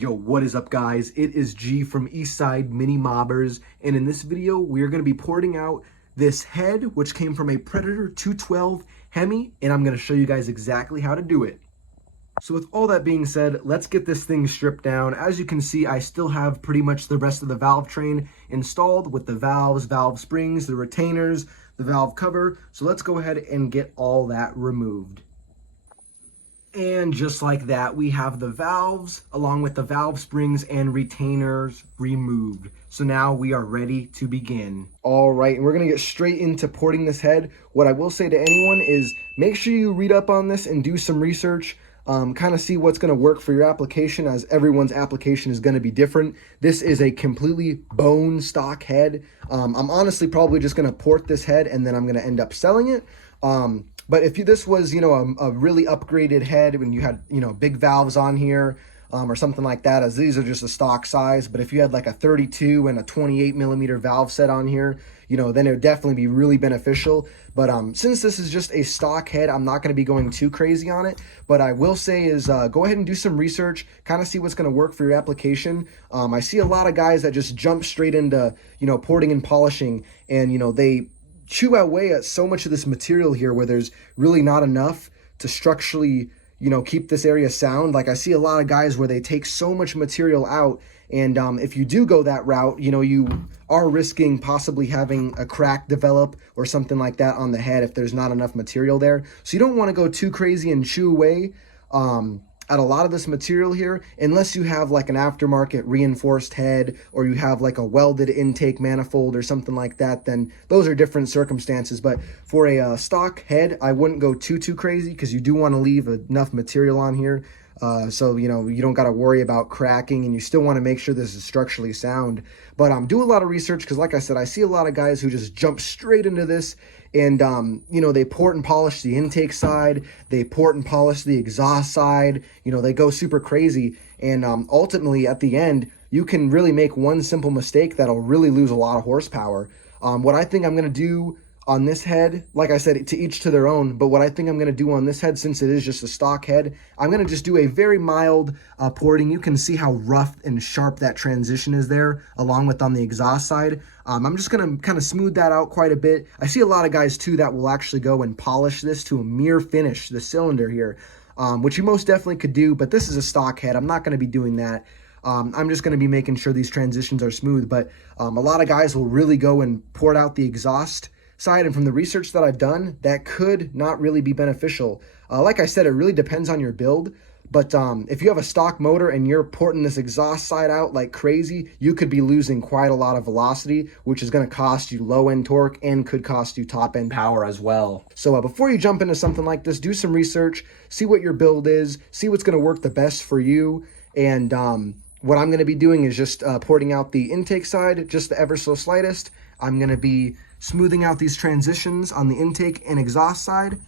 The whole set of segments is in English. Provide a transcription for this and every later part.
Yo, what is up guys? It is G from EastSideMiniMobberz, and in this video we're going to be porting out this head which came from a Predator 212 Hemi, and I'm going to show you guys exactly how to do it. So with all that being said, let's get this thing stripped down. As you can see, I still have pretty much the rest of the valve train installed with the valves, valve springs, the retainers, the valve cover. So let's go ahead and get all that removed. And just like that, we have the valves along with the valve springs and retainers removed. So now we are ready to begin. All right, and we're gonna get straight into porting this head. What I will say to anyone is make sure you read up on this and do some research. Kind of see what's gonna work for your application, as everyone's application is gonna be different. This is a completely bone stock head. I'm honestly probably just gonna port this head and then I'm gonna end up selling it. But if this was, a really upgraded head when you had, big valves on here or something like that, as these are just a stock size. But if you had like a 32 and a 28 millimeter valve set on here, then it would definitely be really beneficial. But since this is just a stock head, I'm not going to be going too crazy on it. But I will say is go ahead and do some research, kind of see what's going to work for your application. I see a lot of guys that just jump straight into, porting and polishing, and, they chew away at so much of this material here where there's really not enough to structurally, keep this area sound. Like I see a lot of guys where they take so much material out, and if you do go that route, you are risking possibly having a crack develop or something like that on the head if there's not enough material there. So you don't want to go too crazy and chew away at a lot of this material here, unless you have like an aftermarket reinforced head or you have like a welded intake manifold or something like that, then those are different circumstances. But for a stock head, I wouldn't go too crazy, because you do want to leave enough material on here so you don't got to worry about cracking, and you still want to make sure this is structurally sound. But do a lot of research, because like I said, I see a lot of guys who just jump straight into this, and they port and polish the intake side, they port and polish the exhaust side, they go super crazy, and ultimately at the end you can really make one simple mistake that'll really lose a lot of horsepower. What I think I'm going to do on this head, like I said, to each to their own, but what I think I'm going to do on this head, since it is just a stock head, I'm going to just do a very mild porting. You can see how rough and sharp that transition is there, along with on the exhaust side. I'm just going to kind of smooth that out quite a bit. I see a lot of guys too that will actually go and polish this to a mere finish, the cylinder here, which you most definitely could do, but this is a stock head. I'm not going to be doing that. I'm just going to be making sure these transitions are smooth, but a lot of guys will really go and port out the exhaust side, and from the research that I've done, that could not really be beneficial. Like I said, it really depends on your build, but if you have a stock motor and you're porting this exhaust side out like crazy, you could be losing quite a lot of velocity, which is going to cost you low-end torque and could cost you top-end power as well. So before you jump into something like this, do some research, see what your build is, see what's going to work the best for you, and what I'm going to be doing is just porting out the intake side, just the ever so slightest. I'm going to be smoothing out these transitions on the intake and exhaust side,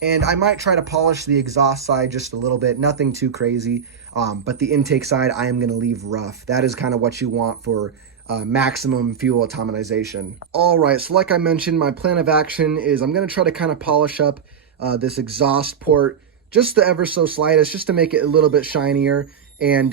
and I might try to polish the exhaust side just a little bit, nothing too crazy, but the intake side I am going to leave rough. That is kind of what you want for maximum fuel economization. All right, so like I mentioned, my plan of action is I'm going to try to kind of polish up this exhaust port just the ever so slightest, just to make it a little bit shinier, and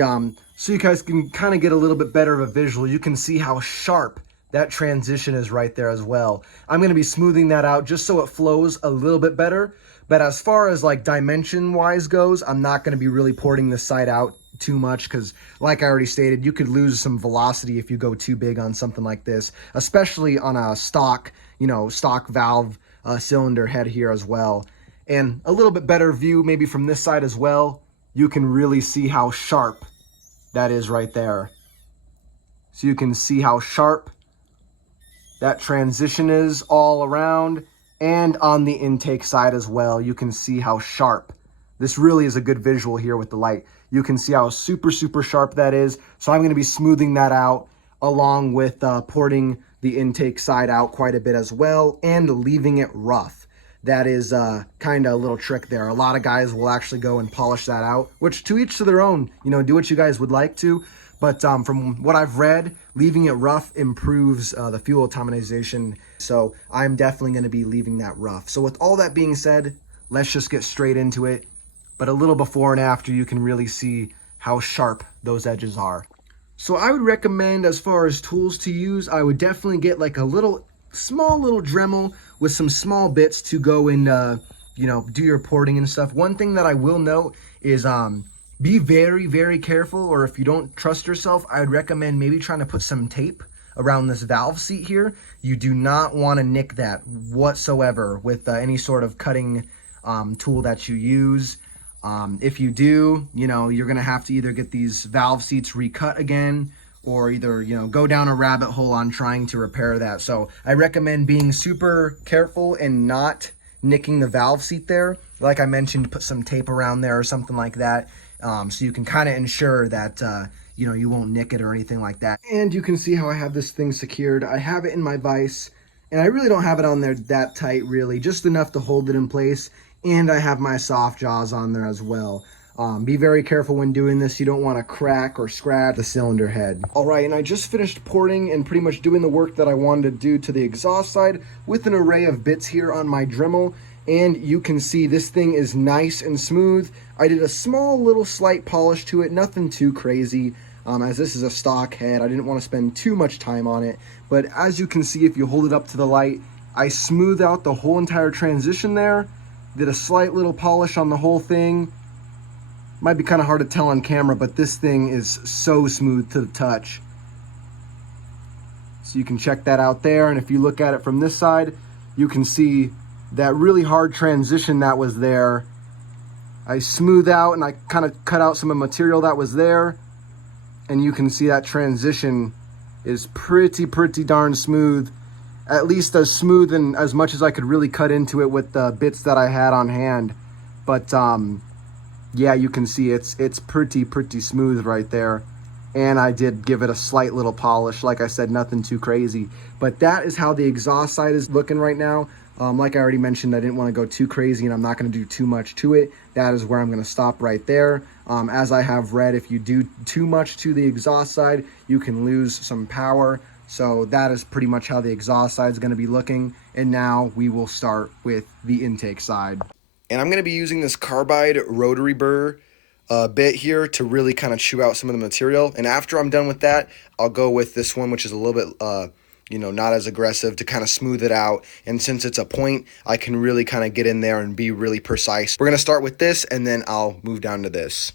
so you guys can kind of get a little bit better of a visual. You can see how sharp that transition is right there as well. I'm going to be smoothing that out just so it flows a little bit better. But as far as like dimension wise goes, I'm not going to be really porting this side out too much, because like I already stated, you could lose some velocity if you go too big on something like this, especially on a stock, stock valve cylinder head here as well. And a little bit better view maybe from this side as well. You can really see how sharp that is right there. So you can see how sharp that transition is all around, and on the intake side as well. You can see how sharp. This really is a good visual here with the light. You can see how super sharp that is. So I'm going to be smoothing that out along with porting the intake side out quite a bit as well, and leaving it rough. That is kind of a little trick there. A lot of guys will actually go and polish that out, which to each to their own, do what you guys would like to. But from what I've read, leaving it rough improves the fuel economization. So I'm definitely going to be leaving that rough. So with all that being said, let's just get straight into it. But a little before and after, you can really see how sharp those edges are. So I would recommend, as far as tools to use, I would definitely get like a small little Dremel with some small bits to go and, you know, do your porting and stuff. One thing that I will note is be very, very careful, or if you don't trust yourself, I would recommend maybe trying to put some tape around this valve seat here. You do not want to nick that whatsoever with any sort of cutting tool that you use. If you do, you know, you're going to have to either get these valve seats recut again, or either, you know, go down a rabbit hole on trying to repair that. So I recommend being super careful and not nicking the valve seat there. Like I mentioned, put some tape around there or something like that, so you can kind of ensure that, you know, you won't nick it or anything like that. And you can see how I have this thing secured. I have it in my vise, and I really don't have it on there that tight, really, just enough to hold it in place. And I have my soft jaws on there as well. Be very careful when doing this. You don't want to crack or scratch the cylinder head. All right, and I just finished porting and pretty much doing the work that I wanted to do to the exhaust side with an array of bits here on my Dremel. And you can see this thing is nice and smooth. I did a small little slight polish to it, nothing too crazy. As this is a stock head, I didn't want to spend too much time on it. But as you can see, if you hold it up to the light, I smoothed out the whole entire transition there. Did a slight little polish on the whole thing. Might be kind of hard to tell on camera, but this thing is so smooth to the touch. So you can check that out there. And if you look at it from this side, you can see that really hard transition that was there. I smoothed out and I kind of cut out some of the material that was there. And you can see that transition is pretty darn smooth. At least as smooth and as much as I could really cut into it with the bits that I had on hand. But yeah, you can see it's pretty smooth right there. And I did give it a slight little polish. Like I said, nothing too crazy. But that is how the exhaust side is looking right now. Like I already mentioned, I didn't want to go too crazy, and I'm not going to do too much to it. That is where I'm going to stop right there. As I have read, if you do too much to the exhaust side, you can lose some power. So that is pretty much how the exhaust side is going to be looking. And now we will start with the intake side. And I'm going to be using this carbide rotary burr bit here to really kind of chew out some of the material. And after I'm done with that, I'll go with this one, which is a little bit, you know, not as aggressive, to kind of smooth it out. And since it's a point, I can really kind of get in there and be really precise. We're going to start with this, and then I'll move down to this.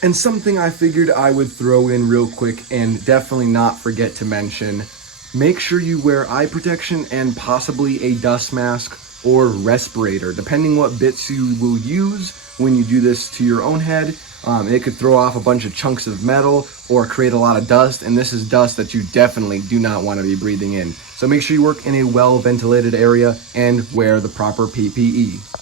And something I figured I would throw in real quick and definitely not forget to mention, make sure you wear eye protection and possibly a dust mask or respirator, depending what bits you will use when you do this to your own head. It could throw off a bunch of chunks of metal or create a lot of dust, and this is dust that you definitely do not want to be breathing in. So make sure you work in a well-ventilated area and wear the proper PPE.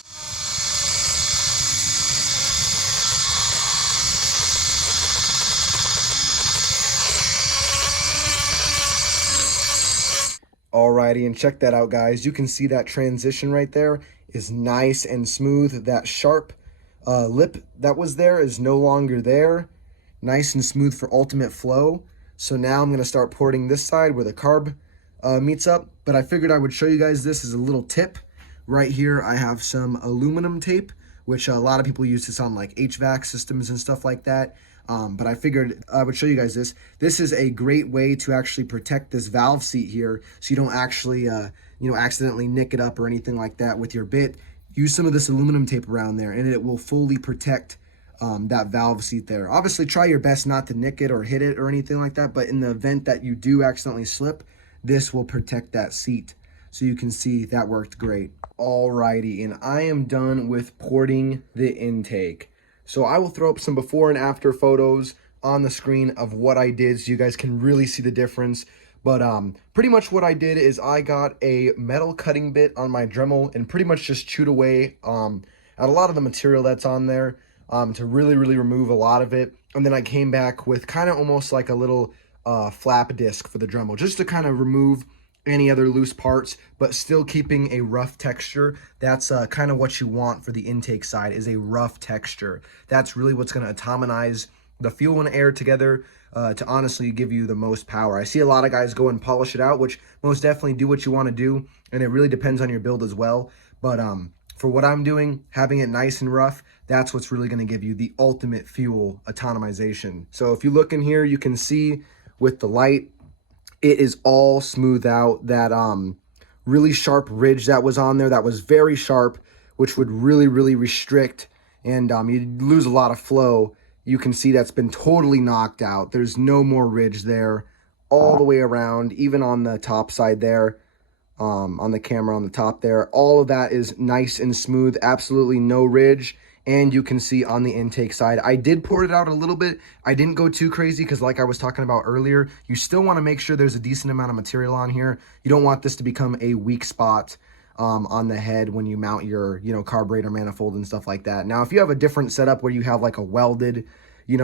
Alrighty, and check that out, guys. You can see that transition right there is nice and smooth. That sharp lip that was there is no longer there. Nice and smooth for ultimate flow. So now I'm going to start porting this side where the carb meets up. But I figured I would show you guys this as a little tip. Right here I have some aluminum tape, which a lot of people use this on like HVAC systems and stuff like that. But I figured I would show you guys this. This is a great way to actually protect this valve seat here, so you don't actually, you know, accidentally nick it up or anything like that with your bit. Use some of this aluminum tape around there, and it will fully protect that valve seat there. Obviously, try your best not to nick it or hit it or anything like that, but in the event that you do accidentally slip, this will protect that seat. So you can see that worked great. Alrighty, and I am done with porting the intake. So I will throw up some before and after photos on the screen of what I did so you guys can really see the difference. But pretty much what I did is I got a metal cutting bit on my Dremel and pretty much just chewed away at a lot of the material that's on there to really remove a lot of it. And then I came back with kind of almost like a little flap disc for the Dremel, just to kind of remove any other loose parts, but still keeping a rough texture. That's kind of what you want for the intake side, is a rough texture. That's really what's going to atomize the fuel and air together, to honestly give you the most power. I see a lot of guys go and polish it out, which most definitely do what you want to do, and it really depends on your build as well. But for what I'm doing, having it nice and rough, that's what's really going to give you the ultimate fuel autonomization. So if you look in here, you can see with the light, it is all smoothed out. That really sharp ridge that was on there, that was very sharp, which would really restrict, and you'd lose a lot of flow. You can see that's been totally knocked out. There's no more ridge there all the way around, even on the top side there, on the camera on the top there. All of that is nice and smooth, absolutely no ridge. And you can see on the intake side, I did pour it out a little bit. I didn't go too crazy because like I was talking about earlier, you still want to make sure there's a decent amount of material on here. You don't want this to become a weak spot on the head when you mount your, carburetor manifold and stuff like that. Now, if you have a different setup where you have like a welded,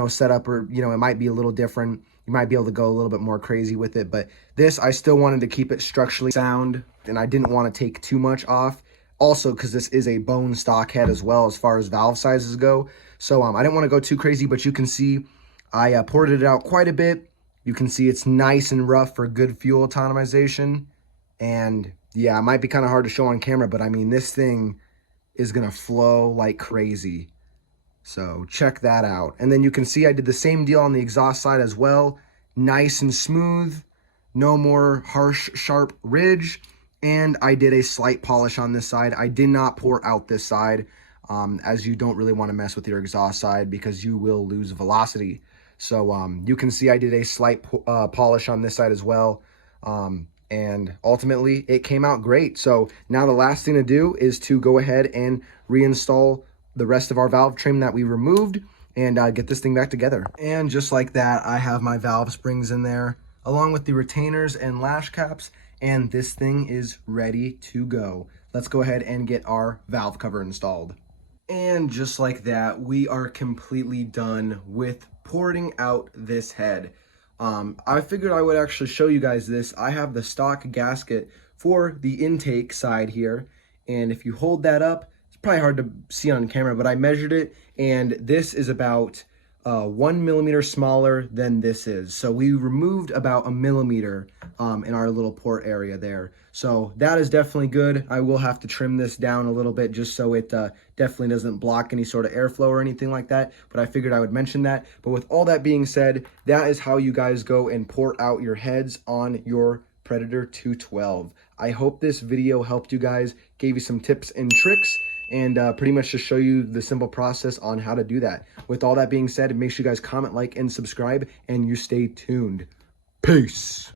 setup, or, it might be a little different, you might be able to go a little bit more crazy with it. But this, I still wanted to keep it structurally sound, and I didn't want to take too much off. Also, because this is a bone stock head as well as far as valve sizes go. So I didn't want to go too crazy, but you can see I poured it out quite a bit. You can see it's nice and rough for good fuel autonomization. And yeah, it might be kind of hard to show on camera, but I mean, this thing is going to flow like crazy. So check that out. And then you can see I did the same deal on the exhaust side as well. Nice and smooth. No more harsh, sharp ridge. And I did a slight polish on this side. I did not pour out this side, as you don't really want to mess with your exhaust side because you will lose velocity. So you can see I did a slight polish on this side as well. And ultimately, it came out great. So now the last thing to do is to go ahead and reinstall the rest of our valve trim that we removed and get this thing back together. And just like that, I have my valve springs in there, along with the retainers and lash caps, and this thing is ready to go. Let's go ahead and get our valve cover installed. And just like that, we are completely done with porting out this head. I figured I would actually show you guys this. I have the stock gasket for the intake side here, and if you hold that up, it's probably hard to see on camera, but I measured it, and this is about 1 millimeter smaller than this is. So we removed about 1 millimeter in our little port area there. So that is definitely good. I will have to trim this down a little bit just so it definitely doesn't block any sort of airflow or anything like that. But I figured I would mention that. But with all that being said, that is how you guys go and port out your heads on your Predator 212. I hope this video helped you guys, gave you some tips and tricks, and pretty much just show you the simple process on how to do that. With all that being said, make sure you guys comment, like, and subscribe, and you stay tuned. Peace.